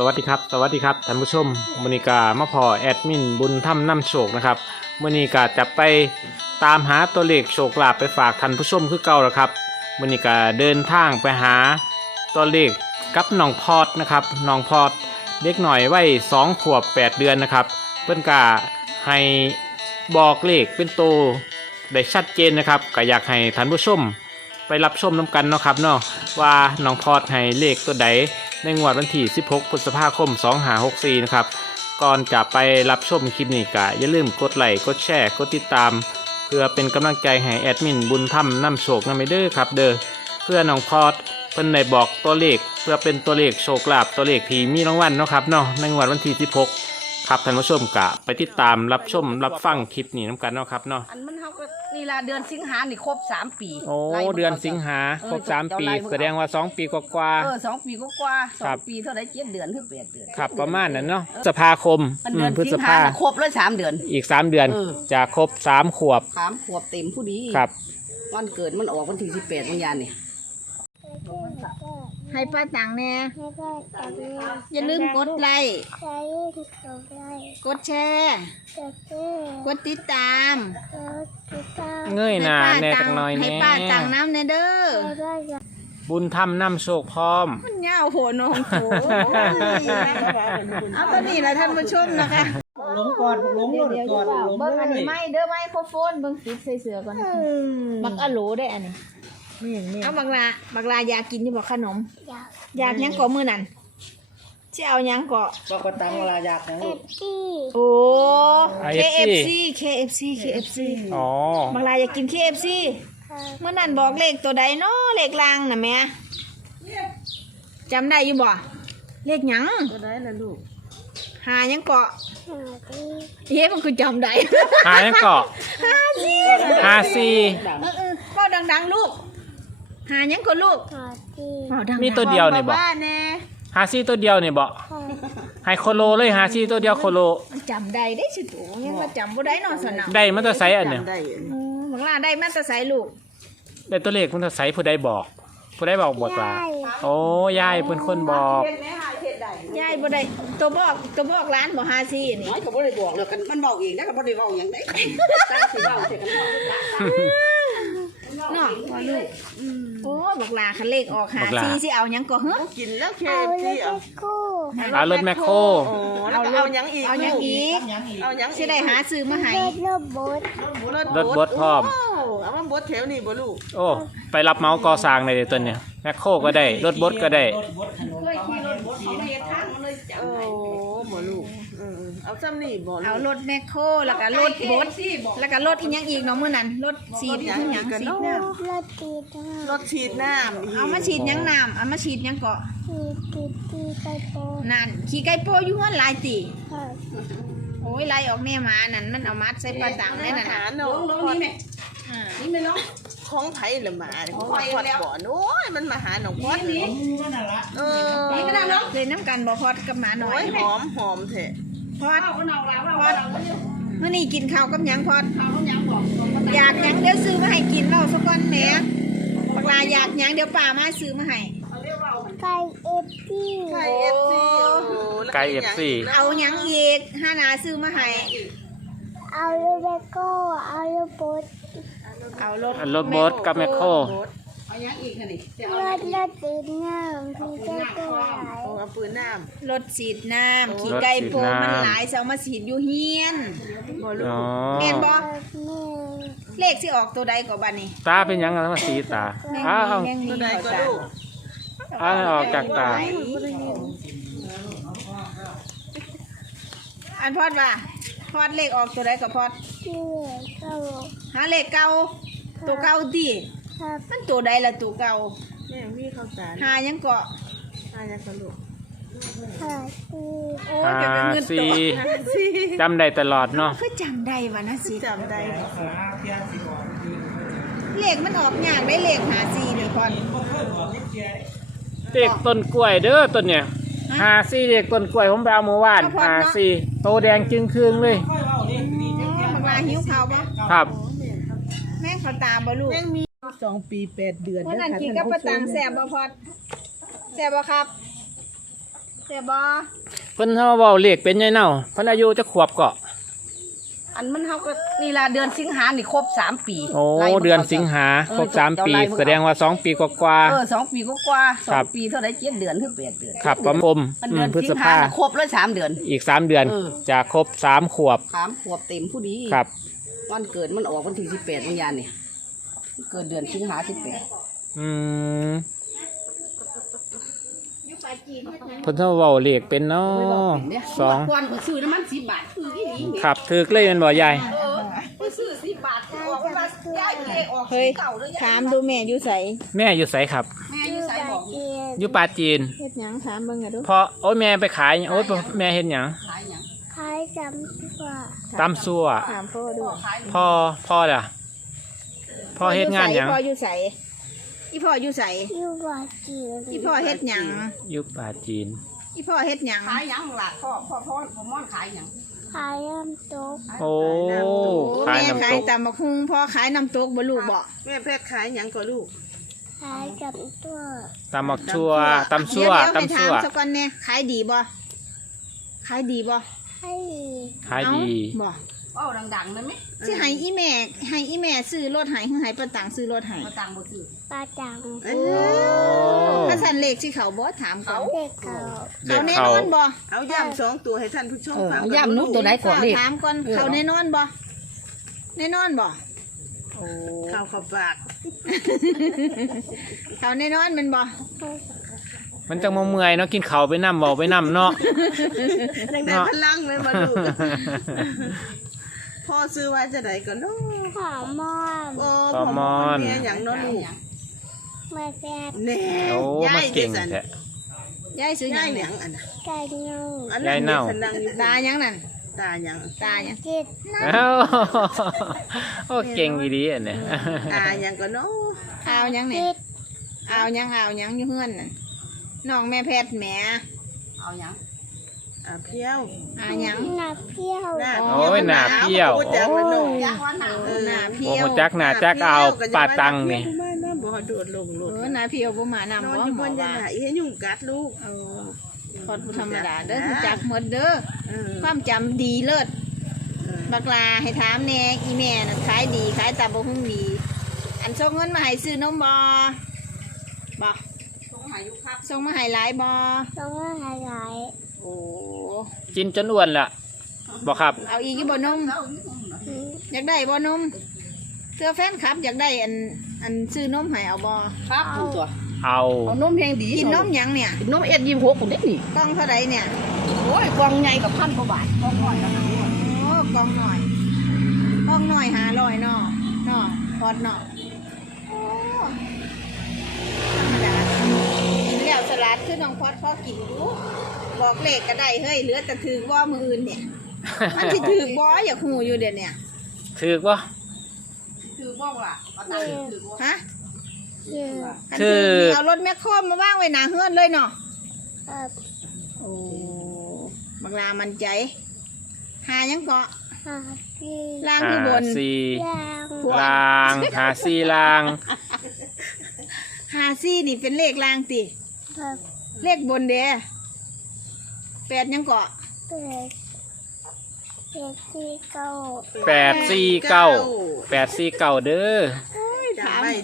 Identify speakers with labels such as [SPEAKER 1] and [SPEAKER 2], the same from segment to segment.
[SPEAKER 1] สวัสดีครับ สวัสดีครับท่านผู้ชมมอนิกามาพอแอดมินบุญถ้ำน้ำโชคนะครับมอนิกาจะไปตามหาตัวเลขโชคลาภไปฝากท่านผู้ชมคือเก่าแล้วครับมอนิกาเดินทางไปหาตัวเลขกับน้องพอดนะครับน้องพอดเด็กหน่อยวัยสองขวบแปดเดือนนะครับ เพื่อนกาให้บอกเลขเป็นตัวได้ชัดเจนนะครับก็อยากให้ท่านผู้ชมไปรับชมน้ำกันเนาะครับเนาะว่าน้องพอดให้เลขตัวใด ในงวดวันที่ 16 พฤษภาคม 2564 นะครับ ก่อนจะไปรับชมคลิปนี้ก็อย่าลืมกดไลค์ กดแชร์ กดติดตาม เพื่อเป็นกำลังใจให้แอดมินบุญธรรมนำโชคนำไปเด้อครับ เด้อ เพื่อน้องพอดเพิ่นได้บอกตัวเลข เพื่อเป็นตัวเลขโชคลาภตัวเลขที่มีรางวัลเนาะครับเนาะ ในงวดวันที่ 16 ครับท่านผู้ชมกะไปติดตามรับชมรับฟังคลิปนี้น้ำกันเนาะครับเนาะ
[SPEAKER 2] อันมันเขาก็นี่ละเดือนสิงหานี่ครบสามปี
[SPEAKER 1] โอ้
[SPEAKER 2] ไล่มา
[SPEAKER 1] เดือน
[SPEAKER 2] ก่
[SPEAKER 1] สิงหาครบ
[SPEAKER 2] เออ
[SPEAKER 1] สามปี
[SPEAKER 2] เจ้ไล่มาก่อน
[SPEAKER 1] แสดงว่าสองปีกว่า
[SPEAKER 2] เออสองปีก็กว่าสอ
[SPEAKER 1] ครั
[SPEAKER 2] ง
[SPEAKER 1] บ
[SPEAKER 2] ปีเท่าไหรเจ็ดเดือนถึงแปดเดือน
[SPEAKER 1] ๆครับประมาณนั้นเนาะพฤษภาคม
[SPEAKER 2] มัน
[SPEAKER 1] อื
[SPEAKER 2] เดือ
[SPEAKER 1] ม
[SPEAKER 2] น
[SPEAKER 1] พฤษ
[SPEAKER 2] สิงหา
[SPEAKER 1] ภา
[SPEAKER 2] น่ะครบเลยสามเดือน
[SPEAKER 1] อีกสามเดือน
[SPEAKER 2] เออ
[SPEAKER 1] จะครบสามขวบ
[SPEAKER 2] สามขวบเต็มผู้ดี
[SPEAKER 1] ครับ
[SPEAKER 2] วันเกิดมันออกวันที่สิบแปดวิญญาณนี่
[SPEAKER 3] ให้ป้าตังแน่
[SPEAKER 4] ให้ได้ตังค์
[SPEAKER 3] อย่าลืมกดไลค์
[SPEAKER 4] ใช้ที่เขาได้
[SPEAKER 3] กดแชร์
[SPEAKER 4] จะซื้อก
[SPEAKER 3] ดติดตาม
[SPEAKER 4] แล้วจะต้อง
[SPEAKER 1] เงยหน้าแน่จักหน่อย
[SPEAKER 3] ให้
[SPEAKER 1] แน่
[SPEAKER 3] ป้าตังน้ำแน่เด้อ
[SPEAKER 4] ให้ได้ยา
[SPEAKER 1] บุญธรรมนำโชคพร้อม
[SPEAKER 3] มันยาวโหนองโถเอาตัวนี้แหละท่านผู้ชมนะคะ
[SPEAKER 5] ลงก่อนลง
[SPEAKER 3] เดี๋
[SPEAKER 5] ร
[SPEAKER 3] ยว
[SPEAKER 5] ถ
[SPEAKER 3] เดี๋ยว
[SPEAKER 5] ก่อน
[SPEAKER 3] เปล่า
[SPEAKER 5] ลง
[SPEAKER 3] เบิ้งอัน
[SPEAKER 5] เล
[SPEAKER 3] นี้
[SPEAKER 5] ย
[SPEAKER 3] ไม่เด้อไม่โครโฟนเบิ้งติดใส่เสือก่อนบักอะโหลได้อันนี้
[SPEAKER 5] นี่นี่
[SPEAKER 3] เอาบักลาบักลาอยากกินอยู่บ่ขนม
[SPEAKER 4] อยาก
[SPEAKER 3] อยากหยังก่อมือนั่นสิเอาหยังก่อ
[SPEAKER 5] บอกก็ตังเวลาอยากนะ
[SPEAKER 4] เอ
[SPEAKER 5] ลูก
[SPEAKER 4] ฟซี่
[SPEAKER 3] โอ้
[SPEAKER 1] IFC
[SPEAKER 3] KFC KFC KFC
[SPEAKER 1] อ๋อ
[SPEAKER 3] บักลาอยากกิน KFC เมื่อนั้นบอกเลขตัวใดเนาะเลขลางน่ะแม่จำได้อยู่บ่เลขหยัง
[SPEAKER 2] ก็ได้ละลูก
[SPEAKER 3] หาหยังเกาะ
[SPEAKER 4] หาที่
[SPEAKER 3] เฮ้มันคือจำได้
[SPEAKER 1] หายังเกาะ
[SPEAKER 3] หาสิ
[SPEAKER 1] หาซี
[SPEAKER 3] เออเออเว้าดังๆลูก หาหยังก็ลูก
[SPEAKER 4] หาที่
[SPEAKER 3] เว้าดังๆ
[SPEAKER 1] มีตัวเดียวนี่บอก
[SPEAKER 3] บ้าแน่
[SPEAKER 1] หาซีตัวเดียวนี่บอก
[SPEAKER 4] หา
[SPEAKER 1] ให้โคโลเลยหาซีตัวเดียวโคโล
[SPEAKER 3] มันจำได้ได้สิตัวยังมาจำบ่ได้เนอนสนาม
[SPEAKER 1] ได้มันจะใสอันเนี่ย
[SPEAKER 2] ได้
[SPEAKER 3] อืมบักลาได้มาแต่ไสลูก
[SPEAKER 1] ได้ตัวเลขมันจะใสผู้ใดบอก ผู้ใดบอกบอกลาโอ้ยายเป็นคนบอก
[SPEAKER 2] เฮ็ดแม่หาเฮ็ดได้
[SPEAKER 3] ยายบ่ได้ตัวบอกตัวบอกร้านบ่หาซีนี่
[SPEAKER 2] น้อยก็บ่ได้บอกเลยกันมันบอกเองนะก็บ่ได้เว้าหยังได้ตาสิเว้าใส่กันเว้า
[SPEAKER 3] เนาะว่าลูก โอ้บักลาคันเลขออกหาซีสิเอาหยังก็เฮ้อ
[SPEAKER 2] กินแล้วเค
[SPEAKER 4] เอา
[SPEAKER 2] ฟ
[SPEAKER 4] เล
[SPEAKER 2] ซี
[SPEAKER 4] ย
[SPEAKER 2] เอา
[SPEAKER 4] กู้
[SPEAKER 1] เอารถแมคโคร
[SPEAKER 2] โอ้แล้วก็เอาหยังอีก
[SPEAKER 3] เอาหยังอีก
[SPEAKER 2] เอาหยัง
[SPEAKER 3] สิได้หาซื้อมาให้
[SPEAKER 4] เล่นระบบ
[SPEAKER 1] รถบดพร้อม
[SPEAKER 2] โเอามาบดแถวนี่บ่ลูก
[SPEAKER 1] โอ้ ไปรับเหมาก่อสร้างในเดี๋ยวตัวเนี่ยแมคโครก็ได้ รถบดก็ได้
[SPEAKER 5] รถบดขนม
[SPEAKER 2] เคยขี่รถบดเขาเฮ็ดทางมัน เลยจำได้โอ้บ่ลูกเออๆเอาซ้ำนี่บ่ลูก
[SPEAKER 3] เอารถแมคโครแล้วก็รถบดแล้วก็รถอีกอย่างอีกเนาะมื้อนั้นรถสีด
[SPEAKER 2] รถหยัง
[SPEAKER 3] อีหยัง
[SPEAKER 2] อีกกัน
[SPEAKER 3] สี
[SPEAKER 2] เนาะ
[SPEAKER 3] ดน้
[SPEAKER 4] รถตีตาร
[SPEAKER 2] ถฉีดน้ำำ
[SPEAKER 3] เอามาฉีดหยังน้ำเอามาฉีดหยังเกาะ
[SPEAKER 4] ตีตีตีไปโป
[SPEAKER 3] นั่นขี่ไก่โปอยู่เฮือนหลายติ
[SPEAKER 4] หา
[SPEAKER 3] โอ้ยไล่ออกแน่มานั่นมันเอามัดใส่ปลาตังนั่นน่ะ
[SPEAKER 2] หา
[SPEAKER 3] นะ
[SPEAKER 2] น้องลงนี่แม่
[SPEAKER 3] อ่า
[SPEAKER 2] นี่แม่น้อง ของไผละหมาของพอดบ่อนโอ้ยมันมาหาน้องพอดนี่
[SPEAKER 5] มือมันน่ะละ
[SPEAKER 2] เออ
[SPEAKER 3] นี่ก็ได้เนาะเลยน้ำกันบ่พอดกับหมาหน่อ
[SPEAKER 2] โอ้
[SPEAKER 3] ย
[SPEAKER 2] ยหอมหอมแท้
[SPEAKER 3] พอดพอดมื้อนี้กินข้าวกับหยังพอดอยากหยังเดี๋ยวซื้อมาให้กินเว้าซะก่อนแหมบักลาอยากหยังเดี๋ยวป้ามาซื้อมาให้
[SPEAKER 4] ไก่เอฟซี่
[SPEAKER 2] ไก่ FC โอ้โหแล้ว
[SPEAKER 1] ไก่
[SPEAKER 2] อีหยัง
[SPEAKER 1] FC
[SPEAKER 2] กนะ
[SPEAKER 3] เอาหยังอีกห้านาซื้อมาให้
[SPEAKER 4] เอารถเบโก้เอารถบด
[SPEAKER 3] เอารถ
[SPEAKER 1] รถบดกับแมคโคร
[SPEAKER 2] เอาหยังอีกค่ะนี่จะ
[SPEAKER 4] ร
[SPEAKER 2] เอา
[SPEAKER 4] ถรถตีน้ำที่จะตัวไหล
[SPEAKER 2] เอาเอาปืนน้ำ
[SPEAKER 3] รถฉีดน้ำขี่ไก่โปมันหลายเสามาฉีดอยู่เฮียน
[SPEAKER 2] บ่ลู
[SPEAKER 1] อ๋อก
[SPEAKER 3] แม่นบ่
[SPEAKER 4] รถแม่
[SPEAKER 3] เลขสิออกตัวใดก็บัดนี้
[SPEAKER 1] ตาเป็นหยังไงมาสีตา
[SPEAKER 3] แม่ง
[SPEAKER 1] อ้าว
[SPEAKER 3] มีแม่งมี
[SPEAKER 2] ตัวใดก็
[SPEAKER 3] เขา
[SPEAKER 2] ลูก
[SPEAKER 1] อ้าวออกจากตา
[SPEAKER 3] อันพอดว่าพอดเลขออกตัวใดก็พอด
[SPEAKER 4] ที่เขา
[SPEAKER 3] หาเลขเก่า ตัวเก่าดิ
[SPEAKER 4] ครับ
[SPEAKER 3] มันตัวใดละตัวเก่า
[SPEAKER 2] แม่มีข้าวสาร
[SPEAKER 3] หายังเกาะ
[SPEAKER 2] หาหยังก็ลูก
[SPEAKER 4] หาที่
[SPEAKER 3] โอ้ยเดี๋ยวเป็น
[SPEAKER 1] หา
[SPEAKER 3] เงิน
[SPEAKER 1] ซี
[SPEAKER 3] ตัว
[SPEAKER 1] จำได้ตลอดเนาะ
[SPEAKER 3] คือจำได้วะนะสิ
[SPEAKER 2] จำได้
[SPEAKER 5] เออห้าเที่ยงสิก่อนคือ
[SPEAKER 3] เลขมันออกยากได้เลขหาซีนี่พอด
[SPEAKER 5] บ่เคยบอกนิดเดียว
[SPEAKER 1] เด็กต้นกล้วยเด้อต้นเนี่ยหาซีเด็กต้นกล้วยผมไปเอาเมื่อวานหาซีโตแดงจึงคืงเลย
[SPEAKER 5] ค่อยเว้านี่ดีจัง
[SPEAKER 3] อ๋อบักลาหิวข้าวบ่
[SPEAKER 1] ครับ
[SPEAKER 3] แม่งเขาตามบ่ลูก
[SPEAKER 2] แม่งมีสองปีแปดเดือน
[SPEAKER 3] เมื่อนั้นกินกับประตังแซ่บบ่พอดแซ่บบ่ครับเสียบ่
[SPEAKER 1] เพิ่นเฮาเว้าเลขเป็นไงเน่าเพิ่นอายุจะขวบเก็
[SPEAKER 2] อันมันเฮาก็นี่ล่ะเดือนสิงหานี่ครบสามปี
[SPEAKER 1] โอ้
[SPEAKER 2] ไล่มา
[SPEAKER 1] เดือนสิงหา
[SPEAKER 2] เออ
[SPEAKER 1] ครบสาม
[SPEAKER 2] เจ้า
[SPEAKER 1] ปี
[SPEAKER 2] ไล่เพิ่ง
[SPEAKER 1] แสดงว่าสองปีกว่า
[SPEAKER 2] เออสองปีก็กว่าสอ
[SPEAKER 1] ครั
[SPEAKER 2] ง
[SPEAKER 1] บ
[SPEAKER 2] ปีเท่าไหร่เจ็ดเดือนถึงแปดเดือน
[SPEAKER 1] ๆครับประมม
[SPEAKER 2] มัน
[SPEAKER 1] อื
[SPEAKER 2] เดือ
[SPEAKER 1] ม
[SPEAKER 2] น
[SPEAKER 1] พฤษ
[SPEAKER 2] สิงหา
[SPEAKER 1] ภา
[SPEAKER 2] น่ะครบเลยสามเดือน
[SPEAKER 1] อีกสามเดือน
[SPEAKER 2] เออ
[SPEAKER 1] จะครบสามขวบ
[SPEAKER 2] สามขวบเต็มผู้ดี
[SPEAKER 1] ครับ
[SPEAKER 2] วันเกิดมันออกวันที่สิบแปดวิญญาณนี่เกิดเดือนสิงหาสิบแปด
[SPEAKER 1] อืมเพิ่นเฮาเว้าเลขเป็นเนาะ
[SPEAKER 2] ไม่บอกเป็นเนี่ย
[SPEAKER 1] สอง
[SPEAKER 2] ก่อนก็ซื้อน้ำมันสิบบาทคือที่นี่
[SPEAKER 1] ครับถึกเลยแมันบ่ยาย
[SPEAKER 2] เออไปซื้อสิบบาทออกมาย้ายเลขออก
[SPEAKER 3] เฮ้ย
[SPEAKER 2] เก่าเลย
[SPEAKER 3] ถามดูแม่อยู่ไส
[SPEAKER 1] แม่อยู่ไสครับ
[SPEAKER 2] แม่อยู่ใส่บอกอยู่
[SPEAKER 1] อยู่ปาจีน
[SPEAKER 3] เฮ็ดหยังถามเบิ่งอะดู
[SPEAKER 1] พอโอ้ยแม่ไปขายโอ้ยแม่เฮ็ดหยัง
[SPEAKER 4] จำตัว
[SPEAKER 1] ตำซั่ว
[SPEAKER 3] ถามพ่อดู
[SPEAKER 2] ขาย
[SPEAKER 1] พ่อพ่อล่ะพ่อเฮ็ดงานหยัง
[SPEAKER 3] พ่ออยู่ไสอีพ่ออยู่ไส
[SPEAKER 4] อยู่บ่อจีน
[SPEAKER 3] อีพ่อเฮ็ดหยัง
[SPEAKER 1] อยู่ปาจีน
[SPEAKER 3] อีพ่อเฮ็ดหยัง
[SPEAKER 2] ขายหยังหลักพ่อพ่อพ่อพ่อม่อนขายหยัง
[SPEAKER 4] ขายน้ำตก
[SPEAKER 1] โอ้
[SPEAKER 3] โอ้
[SPEAKER 1] ขาย
[SPEAKER 3] แม่
[SPEAKER 1] น้ำ
[SPEAKER 3] ขา
[SPEAKER 1] ต
[SPEAKER 3] ย
[SPEAKER 1] ก
[SPEAKER 3] ตำบักฮุงพ่อขายน้ำตกบ่ลูกบ่
[SPEAKER 5] แม่เพชรขายหยังก็ลูก
[SPEAKER 4] ขายจำตัว
[SPEAKER 1] ตำบักชั่วตำ
[SPEAKER 3] เดี๋
[SPEAKER 1] ซั่
[SPEAKER 3] ยว
[SPEAKER 1] ว
[SPEAKER 3] เดี๋ยวให้
[SPEAKER 1] ตำ
[SPEAKER 3] ถา
[SPEAKER 1] ซั่
[SPEAKER 3] ม
[SPEAKER 1] ว
[SPEAKER 3] สักก่อนแน่ขายดีบ่ขายดีบ่
[SPEAKER 4] ให้
[SPEAKER 1] ขายดี
[SPEAKER 3] เอ้าบ่
[SPEAKER 2] เว้าดังๆได้ไหม
[SPEAKER 3] สิให้อีแม่ให้อีแม่ซื้อรถให้คือให้ป้าตังซื้อรถให้
[SPEAKER 2] มาตังบ่ซื้อ
[SPEAKER 4] ปลาจัง
[SPEAKER 5] เอ้
[SPEAKER 1] โอ้
[SPEAKER 3] ถ้าสันเลขสิเขาบ่ถามเขา
[SPEAKER 4] เด็กเขา
[SPEAKER 1] เด็
[SPEAKER 3] เขา
[SPEAKER 1] ก
[SPEAKER 3] แน่
[SPEAKER 1] เขา
[SPEAKER 3] นอนบ่
[SPEAKER 5] เอาย่ำสองตัวให้ท่านผู้ชม
[SPEAKER 2] เออ
[SPEAKER 5] ฟัง
[SPEAKER 2] ย่ำนุตัวไหนก่อนเลข
[SPEAKER 3] ถามก่อนเขาแน่นอนบ่แน่นอนบ่
[SPEAKER 2] โอ้
[SPEAKER 5] ข้าวขับปาก
[SPEAKER 3] เขาแน่นอนแมันบ่
[SPEAKER 1] มันจังบ่เมื่อยเนาะกินข้าวไปน้ำบ่ไปน้ำเนาะ
[SPEAKER 5] ดังได้พลังเลยมาลูกพ่อซื้อไว้จะไหนก่อนเนาะ
[SPEAKER 4] ขอมอน
[SPEAKER 5] โอ้
[SPEAKER 1] ปลา
[SPEAKER 5] ผม
[SPEAKER 1] มอน
[SPEAKER 5] เนี่ยอย่างเน้องลูก
[SPEAKER 4] มาแฟด
[SPEAKER 5] แน่
[SPEAKER 1] โอ้มาเก่ง
[SPEAKER 5] ยาย
[SPEAKER 1] แท้
[SPEAKER 3] ยายซื้อหยั
[SPEAKER 5] ยาย
[SPEAKER 3] ง
[SPEAKER 5] ห
[SPEAKER 3] เนี่
[SPEAKER 5] ยั
[SPEAKER 3] ย
[SPEAKER 5] งอันน่ะ
[SPEAKER 4] ไก่นู
[SPEAKER 5] อัน
[SPEAKER 1] ยายเน่า
[SPEAKER 5] สันดังอยู่
[SPEAKER 3] ตาหยังนั่น
[SPEAKER 5] ตาหยัง
[SPEAKER 3] ตาหยัง
[SPEAKER 4] จิต
[SPEAKER 1] เอ้าโอ้เก่งอีดีอันเนี่ย
[SPEAKER 5] ตาหยังก็เนาะ
[SPEAKER 3] อาวหยังนี่
[SPEAKER 4] จิต
[SPEAKER 3] อาวหยังอาวหยังอยู่เฮือนน่ะ น้องแม่แพทย์แหม
[SPEAKER 2] เอาหยัง
[SPEAKER 5] อ่าเพี้ยว
[SPEAKER 3] อาวหยัง
[SPEAKER 4] หนักเพี้ยว
[SPEAKER 5] หน้า
[SPEAKER 1] โอ้ยหน้าเปรี้ยว
[SPEAKER 5] โอ้จักแล้วเนาะ
[SPEAKER 2] ยักษ์วันหนา
[SPEAKER 3] เออหน้า
[SPEAKER 1] โอ้
[SPEAKER 3] เพียว
[SPEAKER 1] โหจักหน้าจักเอาปาตังนี่
[SPEAKER 5] มาน้ำบ่โดดลงลู
[SPEAKER 3] เอกอหน้าเพียวบ่มานำ
[SPEAKER 5] นอน
[SPEAKER 3] บ่
[SPEAKER 5] อยู่
[SPEAKER 3] หม
[SPEAKER 5] บ
[SPEAKER 3] อน
[SPEAKER 5] ยา
[SPEAKER 3] ว่า
[SPEAKER 5] หาอีให้ยุ่งกัดลูก
[SPEAKER 3] เออพอดธรรมดาเด้อรู้จักหมดเด้อ
[SPEAKER 5] เออ
[SPEAKER 3] ความจำดีเลิศ
[SPEAKER 5] เออ
[SPEAKER 3] บักลาให้ถามแหน่อีแม่น่ะขายดีขายตาบ่หุ่งดี อันส่งเงินมาให้ซื้อนมบ่บ่
[SPEAKER 2] ต้องหายุครับ
[SPEAKER 3] ส่งมาให้หลายบ่
[SPEAKER 4] ต้องว่าหลาย
[SPEAKER 3] โอ้
[SPEAKER 1] กินจนอ้วนละบอกครับ
[SPEAKER 3] เอาอีกอยู่บ่นม
[SPEAKER 2] เอาอยู่ตรงไหน
[SPEAKER 4] ๆอืม
[SPEAKER 3] อยากได้บ่นมเสื้อแฟนคลับ อยากได้อันอันซื้อนมให้เอาบ่
[SPEAKER 2] ครับถูกตัว
[SPEAKER 1] เอา
[SPEAKER 2] เอานมแพงดี
[SPEAKER 3] กินนมหยังเนี่ย
[SPEAKER 2] กินนมเอ็ดยี่สิบหกคนได้นี่
[SPEAKER 3] กล่องเท่าไหร่เนี่ย
[SPEAKER 2] โอ้ยกล่องใหญ่กับพันกว่าบาทกล่องน้อยแล้วนะ
[SPEAKER 3] โอ้กล่องหน่อยกล่องหน่อยหาร้อยเนาะเนาะพอดเนาะโอ้ธรรมดากินแล้ว สลัดคือน้องพอดพอกินดูบอกเลขก็ได้เฮ้ยเหลือแต่ถือว่ามืออื่นเนี่ยมันสิถือบ่อยากหูอยู่เดี๋ยวเนี่ย
[SPEAKER 1] ถือกวะ
[SPEAKER 2] คือบอกว่าเอาตังค์คือบอก
[SPEAKER 3] ฮะ
[SPEAKER 4] เยอะ
[SPEAKER 3] คัน
[SPEAKER 1] คือ
[SPEAKER 3] นี่เอารถแมคโครมาว่างไว้หน้าเฮือนเลยเนาะ
[SPEAKER 4] ครับ
[SPEAKER 3] โอ้บักลามันใจหายังเกาะ
[SPEAKER 4] หาพี่
[SPEAKER 3] ล่างคือบน
[SPEAKER 1] หาสี่
[SPEAKER 4] ยาง
[SPEAKER 3] พวก
[SPEAKER 1] ลางหาสี่ลาง
[SPEAKER 3] หาซี่นี่เป็นเลขล่างติ
[SPEAKER 4] ครับ
[SPEAKER 3] เลขบนเด้แปดยังเกาะ
[SPEAKER 4] เป็ดเป็ดที่เก้า
[SPEAKER 1] แปดสี่เก้าแปดสี่เก้าเด้อ
[SPEAKER 5] จำไว้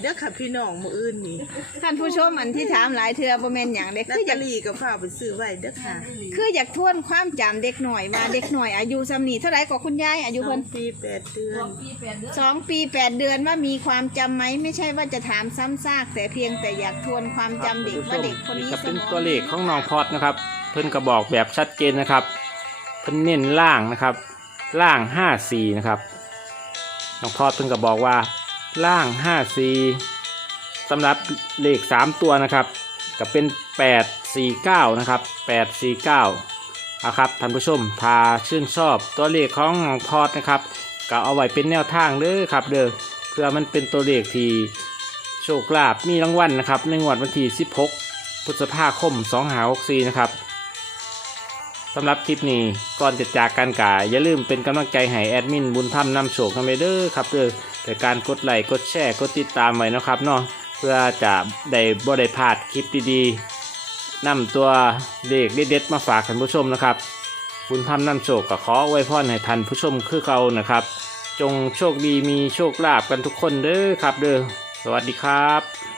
[SPEAKER 5] เด้อค่ะพี่น้องมื้ออื่นนี่
[SPEAKER 3] ท่านผู้ชมอันที่ถามหลายเทือบ่แม่นหยังเด็ก
[SPEAKER 5] นั
[SPEAKER 3] คือ
[SPEAKER 5] ต
[SPEAKER 3] อยาก
[SPEAKER 5] ลีกับฝ้ากไปซื้อไว้เด้อค่ะ
[SPEAKER 3] คืออยากทวนความจำเด็กหน่อยว่าเด็กหน่อยอายุซ้ำนี้เท่าไหร่ก็คุณยายอายุ
[SPEAKER 5] สอ
[SPEAKER 3] เพิ่
[SPEAKER 5] ง
[SPEAKER 3] น
[SPEAKER 5] ปีแปดเดือน
[SPEAKER 2] ปีแปดเดือน
[SPEAKER 3] สองปีแปดเดือนว่ามีความจำไหมไม่ใช่ว่าจะถามซ้ำซาก แต่เพียงแต่อยากทวนความจำเด็กว่าเด็กคนนี้
[SPEAKER 1] ก็
[SPEAKER 3] ส
[SPEAKER 1] เป็น
[SPEAKER 3] มอง
[SPEAKER 1] ตัวเลขของน้องพอดนะครับ เพิ่นก็บอกแบบชัดเจนนะครับ เพิ่นเน้นล่างนะครับ ล่างห้าสี่นะครับ น้องพอดเพิ่นก็บอกว่า ล่างห้าสี่สำหรับเลขสามตัวนะครับก็เป็นแปดสี่เก้านะครับแปดสี่เก้าเอาครับท่านผู้ชมถ้าชื่นชอบตัวเลขของน้องพอดนะครับก็เอาไว้เป็นแนวทางเด้อครับเด้อเพื่อมันเป็นตัวเลขที่โชคลาภมีรางวัลนะครับในงวดวันที่ 16 พฤษภาคม 2564 นะครับ สำหรับคลิปนี้ก่อนจะจากกันกาอย่าลืมเป็นกำลังใจให้แอดมินบุญธรรมนำโชคทำไปเด้อครับเด้อโดยการกดไลค์กดแชร์กดติดตามไว้นะครับเนาะเพื่อจะได้บ่ได้พลาดคลิปดีๆนำตัวเลขเด็ดๆมาฝากท่านผู้ชมนะครับบุญธรรมนำโชคก็ขอไว้พรให้ท่านผู้ชมคือเก่านะครับ จงโชคดีมีโชคลาภกันทุกคนเด้อครับเด้อสวัสดีครับ